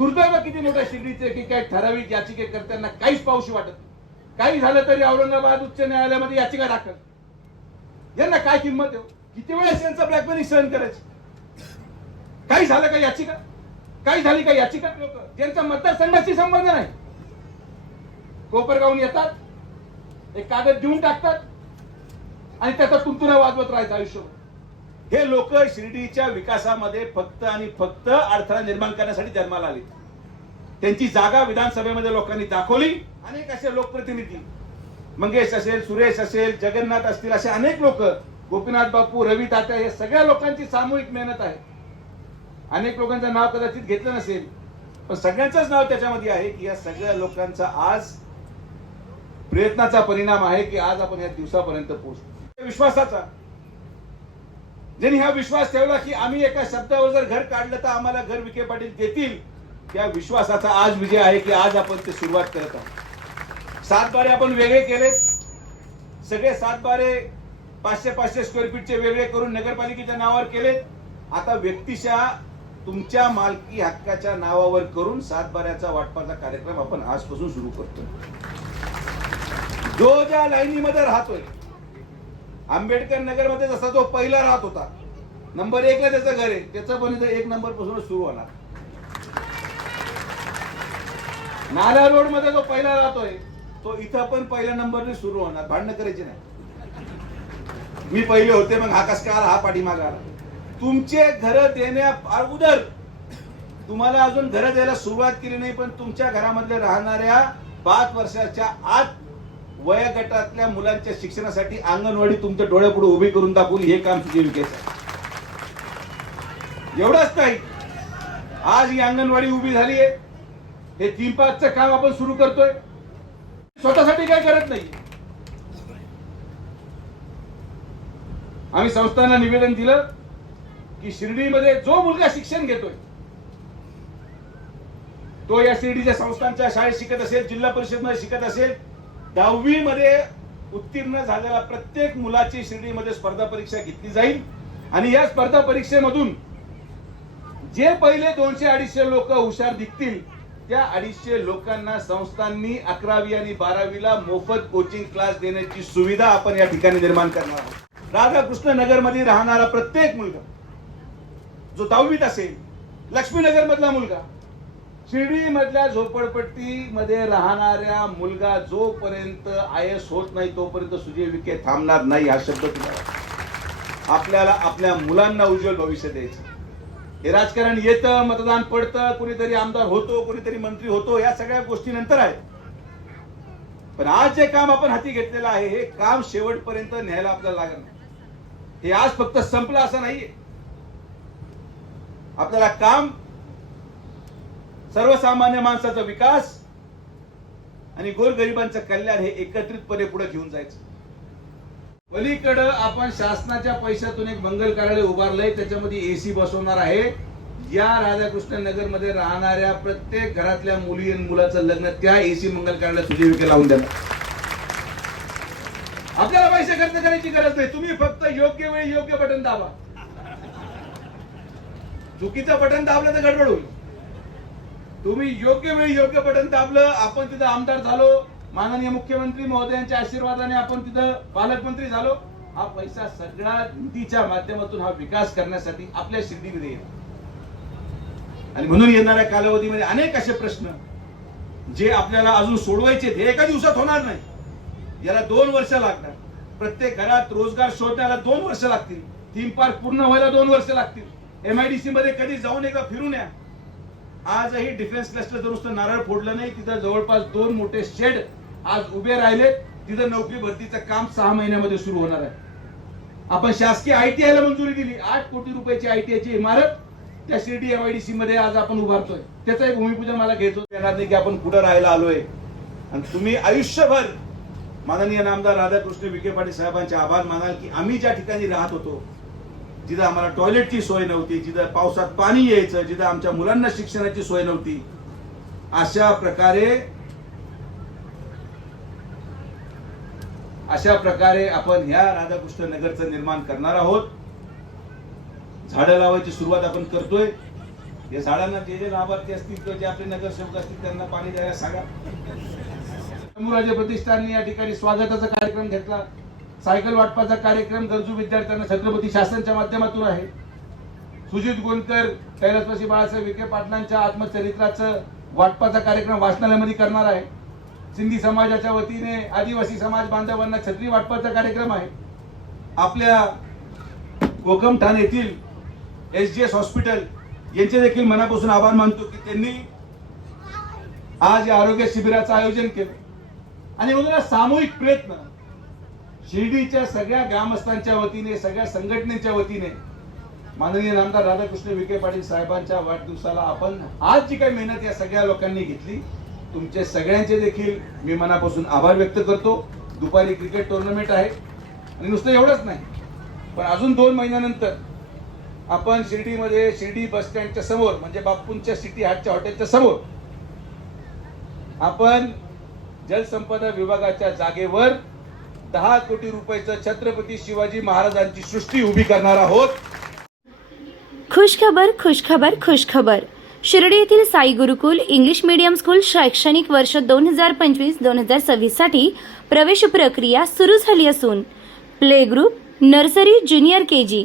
दुर्दैव किती मोठ्या शिर्डीचे की काही ठराविक याचिकेकर्त्यांना काहीच पाऊशी वाटत काही झालं तरी औरंगाबाद उच्च न्यायालयामध्ये याचिका दाखल. यांना काय किंमत देऊ किती वेळेस यांचं ब्लॅकमेलिंग सहन करायची? काही झालं का याचिका? काही झाली का याचिका? लोक ज्यांचा मतदारसंघाशी संबंध नाही. कोपरगावून येतात एक कागद देऊन टाकतात आणि त्याचा तुंतुना वाजवत राहायचं आयुष्यभर. हे लोक शिर्डीच्या विकासामध्ये फक्त आणि फक्त अडथळा निर्माण करण्यासाठी जन्माला आले. त्यांची जागा विधानसभेमध्ये लोकांनी दाखवली. अनेक असे लोकप्रतिनिधी मंगेश असेल सुरेश असेल जगन्नाथ असतील असे अनेक लोक गोपीनाथ बापू रवी तात्या हे सगळ्या लोकांची सामूहिक मेहनत आहे. अनेक लोकांचं नाव कदाचित घेतलं नसेल पण सगळ्यांचंच नाव त्याच्यामध्ये आहे की या सगळ्या लोकांचा आज प्रयत्नाचा परिणाम आहे की आज आपण या दिवसापर्यंत पोहोचतो विश्वासाचा ज्यांनी हा विश्वास ठेवला की आम्ही एका शब्दावर जर घर काढलं तर आम्हाला घर विखे पाटील देतील त्या विश्वासाचा आज विजय आहे की आज आपण ते सुरुवात करत आहोत. सात बारे आपण वेगळे केले सगळे सात बारे पाचशे पाचशे स्क्वेअर फीटचे वेगळे करून नगरपालिकेच्या नावावर केलेत. आता व्यक्तिशः तुमच्या मालकी हक्काच्या नावावर करून सातबाऱ्याचा वाटपाचा कार्यक्रम आपण आजपासून सुरू करतो जो ज्या लाईनीमध्ये राहतोय आंबेडकर नगरमध्ये जसा तो पहिला राहत होता नंबर एकला त्याचं घर आहे. त्याचं पण इथं एक नंबरपासून सुरू होणार. नाला रोडमध्ये जो पहिला राहतोय तो इथं पण पहिल्या नंबरने सुरू होणार. भांडणं करायची नाही. मी पहिले होते मग हा कस आला? हा पाठीमागा आला. तुमचे घर देण्या अगोदर तुम्हाला अजून घर द्यायला सुरुवात केली नाही पण तुमच्या घरामधले राहणाऱ्या पाच वर्षाच्या आत वयोगटातल्या मुलांच्या शिक्षणासाठी अंगणवाडी तुमच्या डोळ्यापुढे उभी करून दाखवून हे काम तुझे एवढंच नाही. आज ही अंगणवाडी उभी झाली आहे. हे तीन पाचचं काम आपण सुरू करतोय. स्वतःसाठी काय करत नाही. आम्ही संस्थांना निवेदन दिलं की शिर्डीमध्ये जो मुलगा शिक्षण घेतोय तो या शिर्डीच्या संस्थांच्या शाळेत शिकत असेल जिल्हा परिषदमध्ये शिकत असेल दहावी मध्ये उत्तीर्ण झालेल्या प्रत्येक मुलाची शिर्डीमध्ये स्पर्धा परीक्षा घेतली जाईल. आणि या स्पर्धा परीक्षेमधून जे पहिले दोनशे अडीचशे लोक हुशार दिसतील त्या अडीचशे लोकांना संस्थांनी अकरावी आणि बारावीला मोफत कोचिंग क्लास देण्याची सुविधा आपण या ठिकाणी निर्माण करणार आहोत. राधाकृष्ण नगरमध्ये राहणारा प्रत्येक मुलगा जो दहावीत असेल लक्ष्मीनगर मधला मुलगा शिर्डी मधल्या झोपडपट्टी मध्ये राहणाऱ्या मुलगा जोपर्यंत आय एस होत नाही तोपर्यंत सुजय विखे थांबणार नाही हा शब्द तुम्हाला आपल्याला आपल्या मुलांना उज्ज्वल भविष्य द्यायचं. हे राजकारण येतं मतदान पडतं कुणीतरी आमदार होतो कुणीतरी मंत्री होतो या सगळ्या गोष्टी नंतर आहेत. पण आज जे काम आपण हाती घेतलेलं आहे हे काम शेवटपर्यंत न्यायला आपल्याला लागणार नाही. हे आज फक्त संपलं असं नाहीये. आपल्याला काम सर्वसामान्य माणसाचा विकास आणि गोरगरिबांचं कल्याण हे एकत्रितपणे पुढे घेऊन जायचं. पलीकडं आपण शासनाच्या पैशातून एक मंगल कार्यालय उभारलंय त्याच्यामध्ये एसी बसवणार आहे. या राधाकृष्ण नगरमध्ये राहणाऱ्या प्रत्येक घरातल्या मुली आणि मुलाचं लग्न त्या एसी मंगल कार्यालय लावून देणार. आपल्याला पैसे खर्च करायची गरज नाही. तुम्ही फक्त योग्य वेळी योग्य बटन दाबा. चुकीचं बटन दाबलं तर गडबड होईल. तुम्ही योग्य वेळी योग्य बटन दाबलं आपण तिथं आमदार झालो माननीय मुख्यमंत्री महोदयांच्या आशीर्वादाने आपण तिथं पालकमंत्री झालो. हा पैसा सगळा निधीच्या माध्यमातून हा विकास करण्यासाठी आपल्या शिर्डीमध्ये येईल. आणि म्हणून येणाऱ्या कालावधीमध्ये अनेक असे प्रश्न जे आपल्याला अजून सोडवायचे ते हे एका दिवसात होणार नाही. याला दोन वर्ष लागणार. प्रत्येक घरात रोजगार शोधण्याला दोन वर्ष लागतील. थीम पार्क पूर्ण व्हायला दोन वर्ष लागतील. एमआयडीसी मध्ये कधी जाऊन एकदा फिरून या. आजही डिफेन्स क्लस्टर नुसतं नारळ फोडलं नाही. तिथं जवळपास दोन मोठे शेड आज उभे राहिले. तिथं नोकरी भरतीचं काम सहा महिन्यामध्ये सुरू होणार आहे. आपण शासकीय आयटीआय ला मंजुरी दिली. आठ कोटी रुपयाची आयटीआय ची इमारत त्या शिर्डी एमआयडीसी मध्ये आज आपण उभारतोय. त्याचंही एक भूमिपूजन मला घ्यायचो येणार नाही की आपण कुठं राहायला आलोय. आणि तुम्ही आयुष्यभर माननीय नामदार राधाकृष्ण विखे पाटील साहेबांचे आभार मानाल की आम्ही ज्या ठिकाणी राहत होतो जिथं आम्हाला टॉयलेटची सोय नव्हती जिथं पावसात पाणी यायचं जिथं आमच्या मुलांना शिक्षणाची सोय नव्हती अशा प्रकारे अशा प्रकारे आपण ह्या राधाकृष्ण नगरचं निर्माण करणार आहोत. झाडं लावायची सुरुवात आपण करतोय. या झाडांना जे जे लाभार्थी असतील किंवा जे आपले नगरसेवक असतील त्यांना पाणी द्यायला सांगा. शंभूराजे प्रतिष्ठानने या ठिकाणी स्वागताचा कार्यक्रम घेतला. सायकल वाटपाचा कार्यक्रम गरजू विद्यार्थ्यांना छत्रपती शासनच्या माध्यमातून आहे. सुजित गोलकर कैलासवासी बाळासाहेब विखे पाटलांच्या आत्मचरित्राचं वाटपाचा कार्यक्रम वाचनालयामध्ये करणार आहे. सिंधी समाजाच्या वतीने आदिवासी समाज बांधवांना छत्री वाटपाचा कार्यक्रम आहे. आपल्या कोकम ठाणे येथील एस जी एस हॉस्पिटल यांचे देखील मनापासून आभार मानतो की त्यांनी आज या आरोग्य शिबिराचं आयोजन केलं. आणि म्हणून सामूहिक प्रयत्न शिर्डीच्या सगळ्या ग्रामस्थांच्या वतीने सगळ्या संघटनेच्या वतीने माननीय आमदार राधाकृष्ण विखे पाटील साहेबांच्या वाढदिवसाला आपण आज जी काही मेहनत या सगळ्या लोकांनी घेतली तुमचे सगळ्यांचे देखील मी मनापासून आभार व्यक्त करतो. दुपारी क्रिकेट टुर्नामेंट आहे. आणि नुसतं एवढंच नाही पण अजून दोन महिन्यानंतर आपण शिर्डीमध्ये शिर्डी बस स्टँडच्या समोर म्हणजे बापूंच्या सिटी हाटच्या हॉटेलच्या समोर आपण जलसंपदा विभागाच्या जागेवर दहा कोटी रुपयाचं छत्रपती शिवाजी महाराजांची सृष्टी उभी करणार आहोत. खुशखबर खुशखबर खुशखबर. शिर्डी येथील Sai Gurukul English medium school शैक्षणिक वर्ष दोन हजार पंचवीस दोन हजार सव्वीससाठी प्रवेश प्रक्रिया सुरू झाली असून play group nursery junior K G